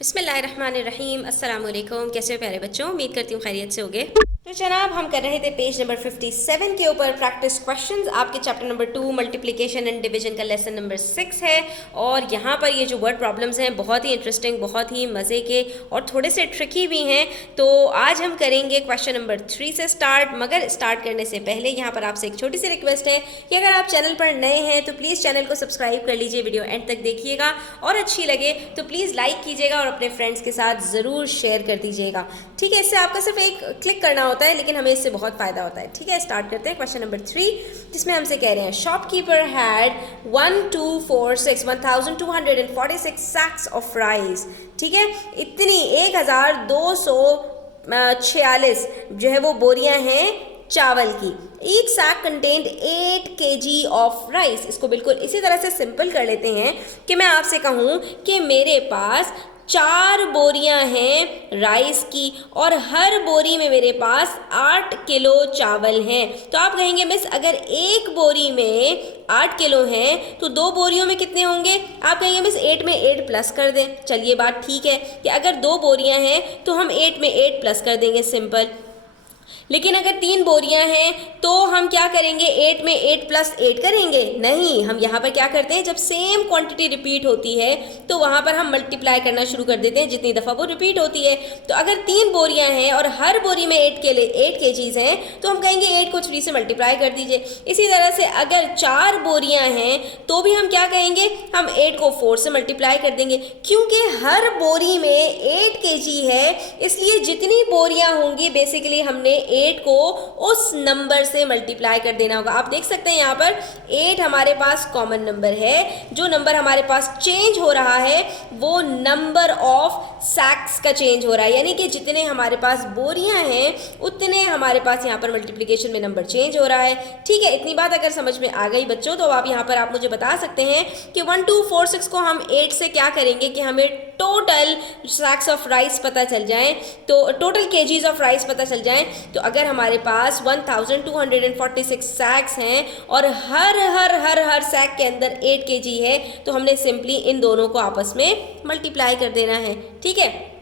बिस्मिल्लाहिर्रहमानिर्रहीम। अस्सलाम वालेकुम। कैसे हो प्यारे बच्चों? उम्मीद करती हूँ खैरियत से होगे। तो जनाब हम कर रहे थे पेज नंबर 57 के ऊपर प्रैक्टिस क्वेश्चंस। आपके chapter number 2 multiplication and division का लेसन नंबर 6 है। और यहाँ पर ये जो वर्ड प्रॉब्लम्स हैं बहुत ही इंटरेस्टिंग, बहुत ही मज़े के और थोड़े से ट्रिकी भी हैं। तो आज हम करेंगे क्वेश्चन नंबर 3 से स्टार्ट। मगर स्टार्ट करने से पहले यहाँ पर आपसे एक छोटी सी रिक्वेस्ट है कि अगर आप चैनल पर नए हैं तो प्लीज़ चैनल को सब्सक्राइब कर लीजिए, वीडियो एंड तक देखिएगा और अच्छी लगे तो प्लीज़ लाइक कीजिएगा और अपने फ्रेंड्स के साथ ज़रूर शेयर कर दीजिएगा। ठीक है, इससे आपका सिर्फ एक क्लिक करना होता है लेकिन हमें इससे बहुत फ़ायदा होता है। ठीक है, स्टार्ट करते हैं क्वेश्चन नंबर 3 जिसमें हमसे कह रहे हैं शॉपकीपर हैड 1246 सैक्स ऑफ राइस। ठीक है, इतनी 1246 जो है वो बोरियां हैं चावल की। Each sack contained 8 kg of rice. इसको बिल्कुल इसी तरह से सिंपल कर लेते हैं कि मैं आपसे कहूँ कि मेरे पास 4 बोरियां हैं राइस की और हर बोरी में मेरे पास 8 किलो चावल हैं। तो आप कहेंगे मिस अगर एक बोरी में 8 किलो हैं तो 2 बोरियों में कितने होंगे? आप कहेंगे मिस 8 में 8 प्लस कर दें। चलिए बात ठीक है कि अगर 2 बोरियां हैं तो हम 8 में 8 प्लस कर देंगे, सिंपल। लेकिन अगर 3 बोरियां हैं तो हम क्या करेंगे? 8 में 8 प्लस 8 करेंगे? नहीं, हम यहाँ पर क्या करते हैं, जब सेम क्वांटिटी रिपीट होती है तो वहाँ पर हम मल्टीप्लाई करना शुरू कर देते हैं जितनी दफ़ा वो रिपीट होती है। तो अगर 3 बोरियां हैं और हर बोरी में 8 kgs हैं तो हम कहेंगे 8 को 3 से मल्टीप्लाई कर दीजिए। इसी तरह से अगर 4 बोरियां हैं तो भी हम क्या कहेंगे, हम 8 को 4 से मल्टीप्लाई कर देंगे। क्योंकि हर बोरी में 8 kg है इसलिए जितनी बोरियां होंगी बेसिकली हमने 8 को उस नंबर से मल्टीप्लाई कर देना होगा। आप देख सकते हैं यहाँ पर 8 हमारे पास कॉमन नंबर है। जो नंबर हमारे पास चेंज हो रहा है वो नंबर ऑफ सैक्स का चेंज हो रहा है, यानी कि जितने हमारे पास बोरियां हैं उतने हमारे पास यहाँ पर मल्टीप्लिकेशन में नंबर चेंज हो रहा है। ठीक है, इतनी बात अगर समझ में आ गई बच्चों तो आप यहाँ पर आप मुझे बता सकते हैं कि 1246 को हम 8 से क्या करेंगे कि हमें टोटल सैक्स ऑफ राइस पता चल जाए, तो टोटल केजीज ऑफ राइस पता चल जाए। तो अगर हमारे पास 1246 सैक्स हैं और हर सैक के अंदर 8 kg है तो हमने सिंपली इन दोनों को आपस में मल्टीप्लाई कर देना है। ठीक है,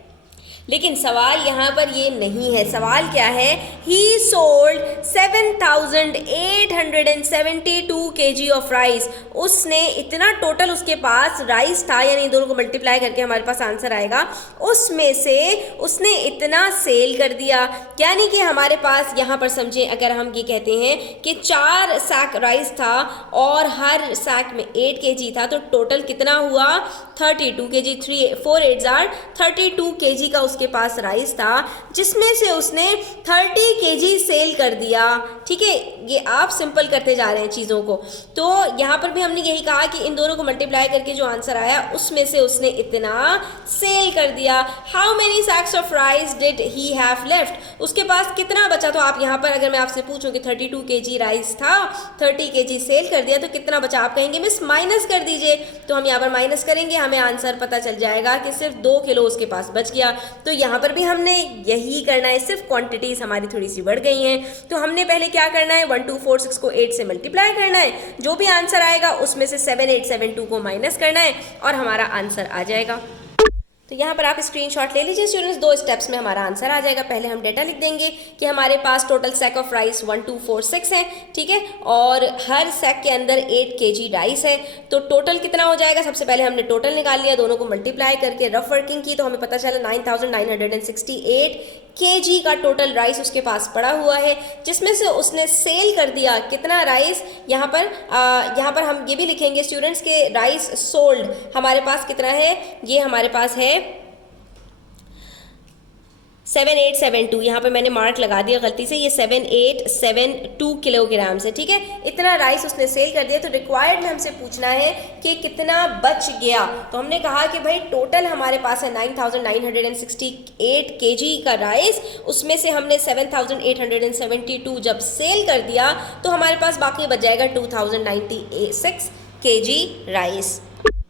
लेकिन सवाल यहाँ पर ये नहीं है। सवाल क्या है? ही सोल्ड 7872 kg ऑफ राइस। उसने इतना टोटल उसके पास राइस था, यानी इन दोनों को मल्टीप्लाई करके हमारे पास आंसर आएगा, उसमें से उसने इतना सेल कर दिया। यानी कि हमारे पास यहाँ पर समझें, अगर हम ये कहते हैं कि 4 सैक राइस था और हर सैक में 8 kg था तो टोटल कितना हुआ? 32 kg। 4 8s are 32 kg का उसके पास राइस था जिसमें से उसने 30 kg सेल कर दिया। ठीक है, ये आप सिंपल करते जा रहे हैं चीज़ों को। तो यहाँ पर भी हमने यही कहा कि इन दोनों को मल्टीप्लाई करके जो आंसर आया उसमें से उसने इतना सेल कर दिया। How many sacks of rice did he have left? उसके पास कितना बचा? तो आप यहाँ पर अगर मैं आपसे पूछूं कि 32 kg राइस था, 30 kg सेल कर दिया तो कितना बचा? आप कहेंगे मिस माइनस कर दीजिए। तो हम यहाँ पर माइनस करेंगे, हमें आंसर पता चल जाएगा कि सिर्फ 2 किलो उसके पास बच गया। तो यहाँ पर भी हमने यही करना है, सिर्फ क्वांटिटीज हमारी थोड़ी सी बढ़ गई हैं। तो हमने पहले क्या करना है, 1246 को 8 से मल्टीप्लाई करना है, जो भी आंसर आएगा उसमें से 7872 को माइनस करना है और हमारा आंसर आ जाएगा। तो यहाँ पर आप स्क्रीनशॉट ले लीजिए स्टूडेंट्स, 2 स्टेप्स में हमारा आंसर आ जाएगा। पहले हम डेटा लिख देंगे कि हमारे पास टोटल सैक ऑफ राइस 1246 है। ठीक है, और हर सैक के अंदर 8 kg राइस है। तो टोटल कितना हो जाएगा? सबसे पहले हमने टोटल निकाल लिया, दोनों को मल्टीप्लाई करके रफ वर्किंग की तो हमें पता चला 9968 kg का टोटल राइस उसके पास पड़ा हुआ है, जिसमें से उसने सेल कर दिया कितना राइस? यहाँ पर हम ये भी लिखेंगे स्टूडेंट्स के राइस सोल्ड हमारे पास कितना है? ये हमारे पास है 7872। यहाँ पे मैंने मार्क लगा दिया गलती से, ये 7872 किलोग्राम से। ठीक है, इतना राइस उसने सेल कर दिया। तो रिक्वायर्ड में हमसे पूछना है कि कितना बच गया। तो हमने कहा कि भाई टोटल हमारे पास है 9968 kg का राइस, उसमें से हमने 7872 जब सेल कर दिया तो हमारे पास बाकी बच जाएगा 2096 kg राइस।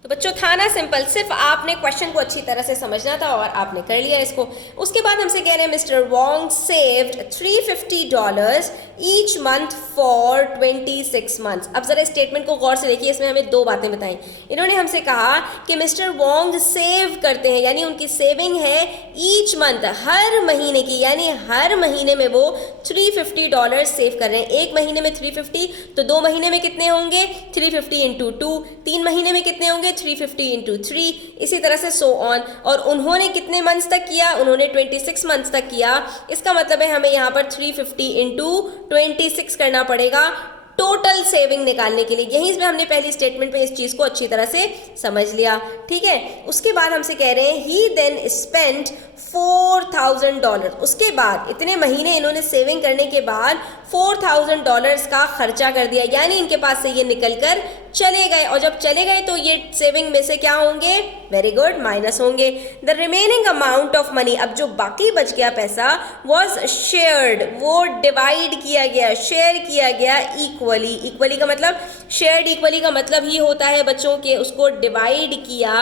तो बच्चों था ना सिंपल, सिर्फ आपने क्वेश्चन को अच्छी तरह से समझना था और आपने कर लिया इसको। उसके बाद हमसे कह रहे हैं mister Wong saved $350 each month for 26 months. अब जरा स्टेटमेंट को गौर से देखिए, इसमें हमें दो बातें बताई। इन्होंने हमसे कहा कि मिस्टर वोंग सेव करते हैं, यानी उनकी सेविंग है ईच मंथ, हर महीने की, यानी हर महीने में वो $350 सेव कर रहे हैं। एक महीने में 350, तो 2 महीने में कितने होंगे 350 इंटू 2, 3 महीने में कितने होंगे 350 इंटू 3, इसी तरह से सो ऑन। और उन्होंने कितने मंथ्स तक किया, उन्होंने 26 मंथ्स तक किया। इसका मतलब है हमें यहाँ पर 350 इंटू 26 करना पड़ेगा टोटल सेविंग निकालने के लिए। यहीं पे हमने पहली स्टेटमेंट में इस चीज को अच्छी तरह से समझ लिया, ठीक है। उसके बाद हमसे कह रहे हैं ही देन स्पेंट $4,000। उसके बाद इतने महीने इन्होंने सेविंग करने के बाद $4,000 का खर्चा कर दिया, यानी इनके पास से ये निकल कर चले गए। और जब चले गए तो ये सेविंग में से क्या होंगे, वेरी गुड, माइनस होंगे। The remaining amount of money, अब जो बाकी बच गया पैसा, वॉज शेयर्ड, वो डिवाइड किया गया, शेयर किया गया इक्वली। इक्वली का मतलब, शेयर्ड इक्वली का मतलब ही होता है बच्चों के उसको डिवाइड किया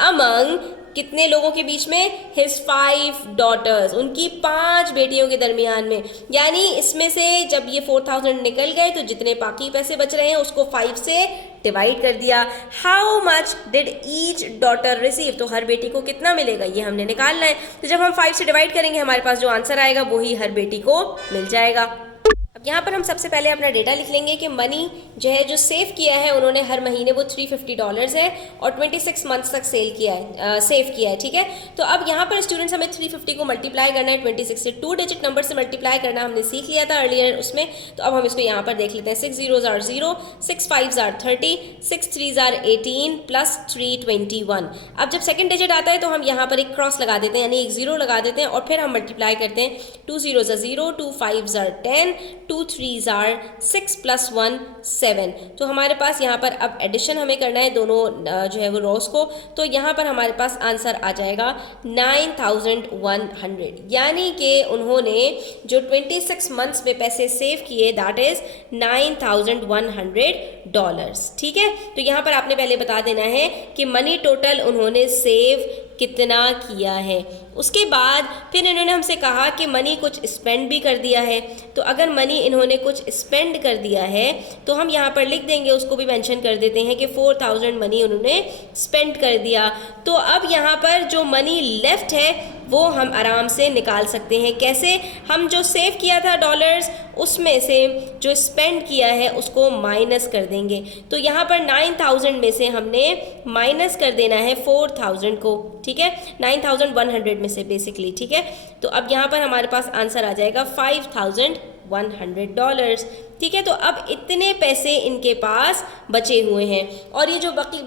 अमंग कितने लोगों के बीच में, हिज 5 डॉटर्स, उनकी 5 बेटियों के दरमियान में। यानी इसमें से जब ये 4,000 निकल गए तो जितने बाकी पैसे बच रहे हैं उसको 5 से डिवाइड कर दिया। How much did each daughter receive, तो हर बेटी को कितना मिलेगा ये हमने निकालना है। तो जब हम 5 से डिवाइड करेंगे हमारे पास जो आंसर आएगा वही हर बेटी को मिल जाएगा। अब यहाँ पर हम सबसे पहले अपना डेटा लिख लेंगे कि मनी जो है, जो सेव किया है उन्होंने हर महीने, वो $350 है और 26 मंथ्स तक सेव किया है, ठीक है। तो अब यहाँ पर स्टूडेंट्स हमें 350 को मल्टीप्लाई करना है 26 से, 2 डिजिट नंबर से मल्टीप्लाई करना हमने सीख लिया था अर्लियर उसमें। तो अब हम इसको यहाँ पर देख लेते हैं। 6 zeros are 0, 6 5s are 30, 6 3s are 18 plus 3 21। अब जब सेकंड डिजिट आता है तो हम यहाँ पर एक क्रॉस लगा देते हैं, यानी एक 0 लगा देते हैं और फिर हम मल्टीप्लाई करते हैं। 2 zeros are 0, 2 5s are 10, 2 3s are 6 plus 1 7। तो हमारे पास यहाँ पर अब एडिशन हमें करना है दोनों जो है वो रोज को। तो यहाँ पर हमारे पास आंसर आ जाएगा 9,100, यानी कि उन्होंने जो 26 मंथ्स में पैसे सेव किए, दैट इज $9,100, ठीक है। तो यहाँ पर आपने पहले बता देना है कि मनी टोटल उन्होंने सेव कितना किया है। उसके बाद फिर इन्होंने हमसे कहा कि मनी कुछ स्पेंड भी कर दिया है। तो अगर मनी इन्होंने कुछ स्पेंड कर दिया है तो हम यहाँ पर लिख देंगे, उसको भी मेंशन कर देते हैं कि 4,000 मनी उन्होंने स्पेंड कर दिया। तो अब यहाँ पर जो मनी लेफ्ट है वो हम आराम से निकाल सकते हैं। कैसे, हम जो सेव किया था डॉलर्स, उसमें से जो स्पेंड किया है उसको माइनस कर देंगे। तो यहाँ पर 9,000 में से हमने माइनस कर देना है 4,000 को, ठीक है, 9,100 में से बेसिकली, ठीक है। तो अब यहाँ पर हमारे पास आंसर आ जाएगा $5,100, ठीक है। तो अब इतने पैसे इनके पास बचे हुए हैं और ये जो बाकी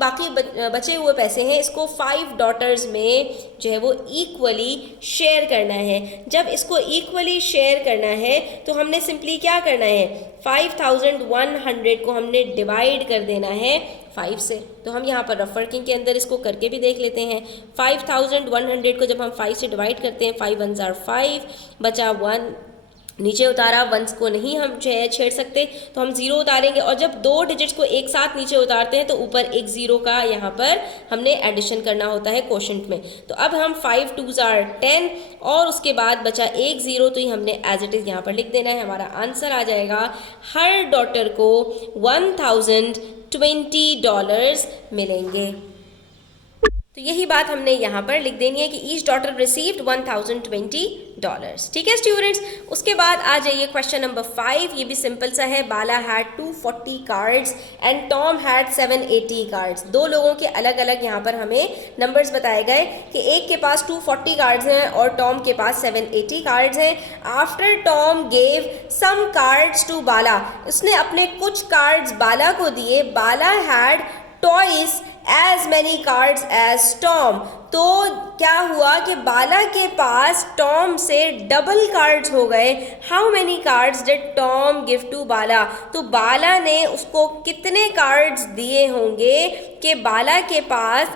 बचे हुए पैसे हैं इसको 5 डॉटर्स में जो है वो इक्वली शेयर करना है। जब इसको इक्वली शेयर करना है तो हमने सिंपली क्या करना है, 5,100 को हमने डिवाइड कर देना है 5 से। तो हम यहाँ पर रफ वर्किंग के अंदर इसको करके भी देख लेते हैं। 5,100 को जब हम 5 से डिवाइड करते हैं, 5 1s are 5, बचा 1, नीचे उतारा, 1s को नहीं हम जो है छेड़ सकते तो हम 0 उतारेंगे। और जब 2 डिजिट्स को एक साथ नीचे उतारते हैं तो ऊपर एक 0 का यहाँ पर हमने एडिशन करना होता है क्वोशंट में। तो अब हम 5 2s are 10 और उसके बाद बचा एक 0, तो ये हमने एज इट इज़ यहाँ पर लिख देना है। हमारा आंसर आ जाएगा हर डॉटर को $1,020 मिलेंगे। तो यही बात हमने यहाँ पर लिख देनी है कि ईच डॉटर रिसीव्ड $1,020, ठीक है स्टूडेंट्स। उसके बाद आ जाइए क्वेश्चन नंबर 5। ये भी सिंपल सा है। Bala had 240 cards and Tom had 780 cards. दो लोगों के अलग अलग यहाँ पर हमें नंबर्स बताए गए कि एक के पास 240 कार्ड्स हैं और टॉम के पास 780 कार्ड्स हैं। After Tom gave some cards to Bala, उसने अपने कुछ कार्ड्स बाला को दिए। Bala had twice as many cards as Tom. तो क्या हुआ कि बाला के पास टॉम से डबल कार्ड्स हो गए। How many cards did Tom give to Bala, तो बाला ने उसको कितने कार्ड्स दिए होंगे कि बाला के पास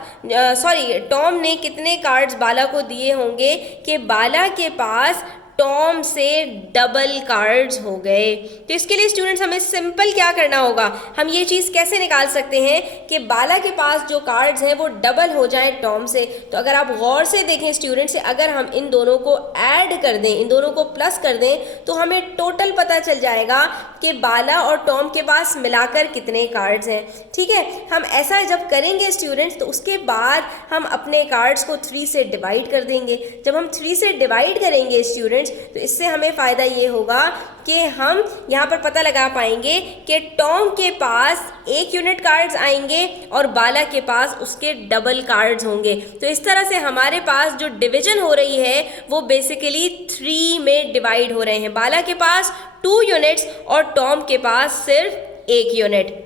टॉम ने कितने कार्ड्स बाला को दिए होंगे कि बाला के पास टॉम से डबल कार्ड्स हो गए। तो इसके लिए स्टूडेंट्स हमें सिंपल क्या करना होगा, हम ये चीज़ कैसे निकाल सकते हैं कि बाला के पास जो कार्ड्स हैं वो डबल हो जाएं टॉम से। तो अगर आप गौर से देखें स्टूडेंट्स, अगर हम इन दोनों को ऐड कर दें, इन दोनों को प्लस कर दें, तो हमें टोटल पता चल जाएगा कि बाला और टॉम के पास मिलाकर कितने कार्ड्स हैं। ठीक है, हम ऐसा जब करेंगे स्टूडेंट्स तो उसके बाद हम अपने कार्ड्स को 3 से डिवाइड कर देंगे। जब हम 3 से डिवाइड करेंगे स्टूडेंट्स तो इससे हमें फ़ायदा ये होगा कि हम यहाँ पर पता लगा पाएंगे कि टॉम के पास 1 यूनिट कार्ड्स आएंगे और बाला के पास उसके डबल कार्ड्स होंगे। तो इस तरह से हमारे पास जो डिवीजन हो रही है वो बेसिकली 3 में डिवाइड हो रहे हैं। बाला के पास 2 यूनिट्स और टॉम के पास सिर्फ 1 यूनिट।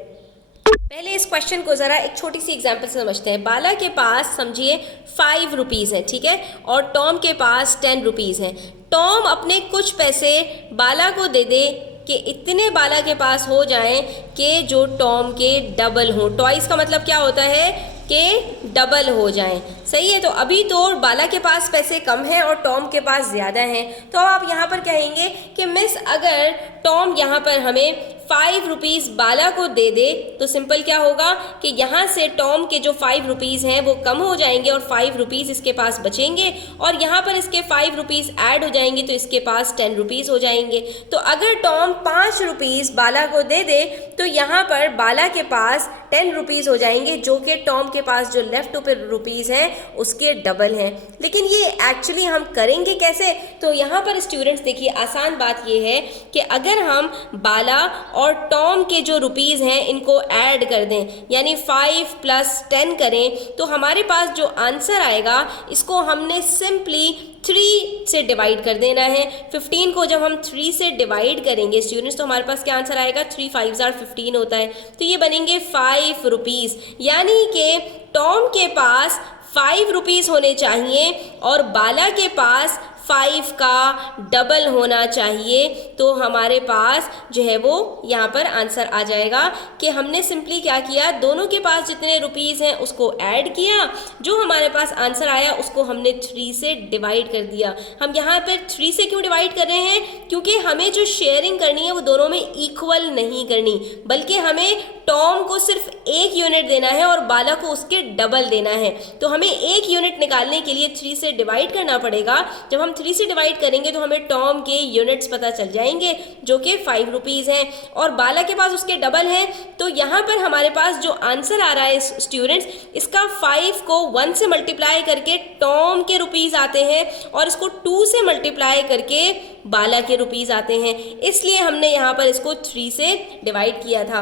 पहले इस क्वेश्चन को ज़रा एक छोटी सी एग्जांपल से समझते हैं। बाला के पास समझिए 5 रुपीज़ है, ठीक है, और टॉम के पास 10 रुपीज़ है। टॉम अपने कुछ पैसे बाला को दे दे कि इतने बाला के पास हो जाएं कि जो टॉम के डबल हों। टॉइस का मतलब क्या होता है कि डबल हो जाएं, सही है। तो अभी तो बाला के पास पैसे कम हैं और टॉम के पास ज़्यादा हैं। तो आप यहाँ पर कहेंगे कि मिस अगर टॉम यहाँ पर हमें 5 रुपीज़ बाला को दे दे तो सिंपल क्या होगा कि यहाँ से टॉम के जो 5 रुपीज़ हैं वो कम हो जाएंगे और 5 रुपीज़ इसके पास बचेंगे और यहाँ पर इसके 5 रुपीज़ ऐड हो जाएंगे तो इसके पास 10 रुपीज़ हो जाएंगे। तो अगर टॉम 5 रुपीज़ बाला को दे दे तो यहाँ पर बाला के पास 10 रुपीज़ हो जाएंगे जो कि टॉम के पास जो लेफ्ट ओवर रुपीज़ हैं उसके डबल हैं। लेकिन ये एक्चुअली हम करेंगे कैसे? तो यहाँ पर स्टूडेंट्स देखिए आसान बात ये है कि अगर हम बाला और टॉम के जो रुपीज़ हैं इनको ऐड कर दें यानी 5 + 10 करें तो हमारे पास जो आंसर आएगा इसको हमने सिंपली 3 से डिवाइड कर देना है। 15 को जब हम 3 से डिवाइड करेंगे स्टूडेंट्स तो हमारे पास क्या आंसर आएगा, 3 5 are 15 होता है। तो ये बनेंगे 5 रुपीज़, यानी कि टॉम के पास 5 रुपीज़ होने चाहिए और बाला के पास 5 का डबल होना चाहिए। तो हमारे पास जो है वो यहाँ पर आंसर आ जाएगा कि हमने सिंपली क्या किया, दोनों के पास जितने रुपीज़ हैं उसको ऐड किया, जो हमारे पास आंसर आया उसको हमने 3 से डिवाइड कर दिया। हम यहाँ पर 3 से क्यों डिवाइड कर रहे हैं? क्योंकि हमें जो शेयरिंग करनी है वो दोनों में इक्वल नहीं करनी, बल्कि हमें टॉम को सिर्फ 1 यूनिट देना है और बाला को उसके डबल देना है। तो हमें 1 यूनिट निकालने के लिए 3 से डिवाइड करना पड़ेगा। जब हम 3 से डिवाइड करेंगे तो हमें टॉम के यूनिट्स पता चल जाएंगे जो कि 5 रुपीज़ हैं और बाला के पास उसके डबल हैं। तो यहाँ पर हमारे पास जो आंसर आ रहा है स्टूडेंट्स, इसका 5 को 1 से मल्टीप्लाई करके टॉम के रुपीज़ आते हैं और इसको 2 से मल्टीप्लाई करके बाला के रुपीज़ आते हैं, इसलिए हमने यहाँ पर इसको 3 से डिवाइड किया था।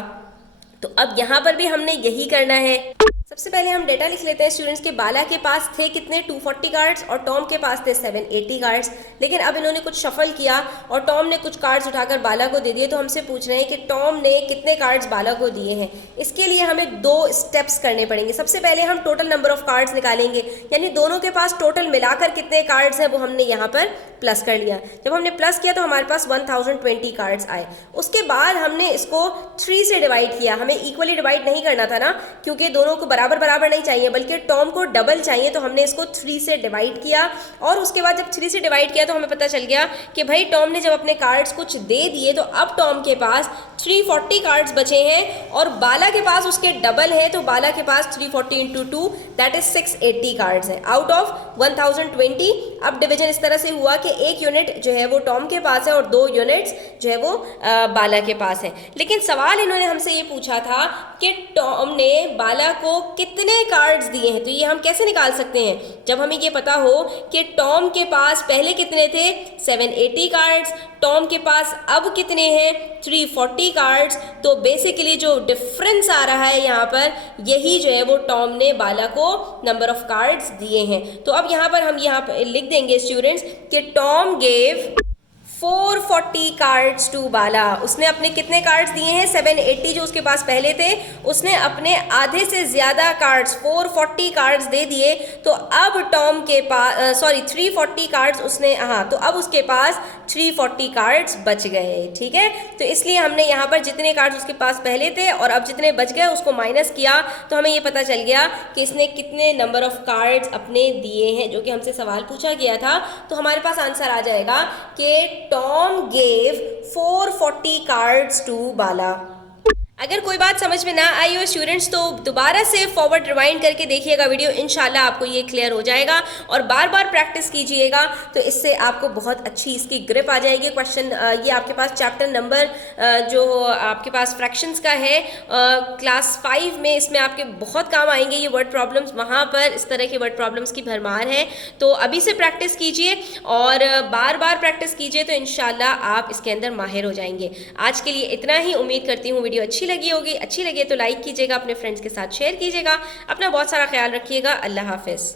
तो अब यहाँ पर भी हमने यही करना है। सबसे पहले हम डेटा लिख लेते हैं स्टूडेंट्स के बाला के पास थे कितने 240 कार्ड्स और टॉम के पास थे 780 कार्ड्स। लेकिन अब इन्होंने कुछ शफल किया और टॉम ने कुछ कार्ड्स उठाकर बाला को दे दिए। तो हमसे पूछ रहे हैं कि टॉम ने कितने कार्ड्स बाला को दिए हैं। इसके लिए हमें 2 स्टेप्स करने पड़ेंगे। सबसे पहले हम टोटल नंबर ऑफ कार्ड्स निकालेंगे, यानी दोनों के पास टोटल मिलाकर कितने कार्ड्स हैं वो हमने यहाँ पर प्लस कर लिया। जब हमने प्लस किया तो हमारे पास 1020 कार्ड्स आए। उसके बाद हमने इसको 3 से डिवाइड किया। हमें इक्वली डिवाइड नहीं करना था ना, क्योंकि दोनों को बराबर नहीं चाहिए बल्कि टॉम को डबल चाहिए। तो हमने इसको 3 से डिवाइड किया और उसके बाद जब 3 से डिवाइड किया तो हमें पता चल गया कि भाई टॉम ने जब अपने कार्ड्स कुछ दे दिए तो अब टॉम के पास 340 कार्ड्स बचे हैं और बाला के पास उसके डबल है। तो बाला के पास 340 × 2 दैट इज 680 कार्ड्स हैं आउट ऑफ 1020। अब डिवीजन इस तरह से हुआ कि 1 यूनिट जो है वो टॉम के पास है और 2 यूनिट्स जो है वो बाला के पास है। लेकिन सवाल इन्होंने हमसे ये पूछा था कि टॉम ने बाला को कितने कार्ड्स दिए हैं। तो ये हम कैसे निकाल सकते हैं? जब हमें ये पता हो कि टॉम के पास पहले कितने थे 780 कार्ड्स, टॉम के पास अब कितने हैं 340 कार्ड्स, तो बेसिकली जो डिफरेंस आ रहा है यहाँ पर यही जो है वो टॉम ने बाला को नंबर ऑफ कार्ड्स दिए हैं। तो अब यहाँ पर हम यहाँ पर लिख देंगे स्टूडेंट्स कि Tom gave 440 cards to Bala. उसने अपने कितने कार्ड्स दिए हैं? 780 जो उसके पास पहले थे, उसने अपने आधे से ज़्यादा कार्ड्स 440 कार्ड्स दे दिए। तो अब टॉम के पास 340 कार्ड्स उसने, हाँ, तो अब उसके पास 340 कार्ड्स बच गए। ठीक है, तो इसलिए हमने यहाँ पर जितने कार्ड्स उसके पास पहले थे और अब जितने बच गए उसको माइनस किया, तो हमें ये पता चल गया कि इसने कितने नंबर ऑफ कार्ड्स अपने दिए हैं, जो कि हमसे सवाल पूछा गया था। तो हमारे पास आंसर आ जाएगा कि Tom gave 440 cards to Bala। अगर कोई बात समझ में ना आई हो स्टूडेंट्स, तो दोबारा से फॉरवर्ड रिवाइंड करके देखिएगा वीडियो, इंशाल्लाह आपको ये क्लियर हो जाएगा। और बार बार प्रैक्टिस कीजिएगा, तो इससे आपको बहुत अच्छी इसकी ग्रिप आ जाएगी। क्वेश्चन ये आपके पास चैप्टर नंबर जो आपके पास फ्रैक्शंस का है क्लास 5 में, इसमें आपके बहुत काम आएंगे ये वर्ड प्रॉब्लम्स। वहाँ पर इस तरह के वर्ड प्रॉब्लम्स की भरमार है, तो अभी से प्रैक्टिस कीजिए और बार बार प्रैक्टिस कीजिए, तो इंशाल्लाह आप इसके अंदर माहिर हो जाएंगे। आज के लिए इतना ही। उम्मीद करती हूँ वीडियो अच्छी लगी होगी। अच्छी लगे तो लाइक कीजिएगा, अपने फ्रेंड्स के साथ शेयर कीजिएगा। अपना बहुत सारा ख्याल रखिएगा। अल्लाह हाफिज़।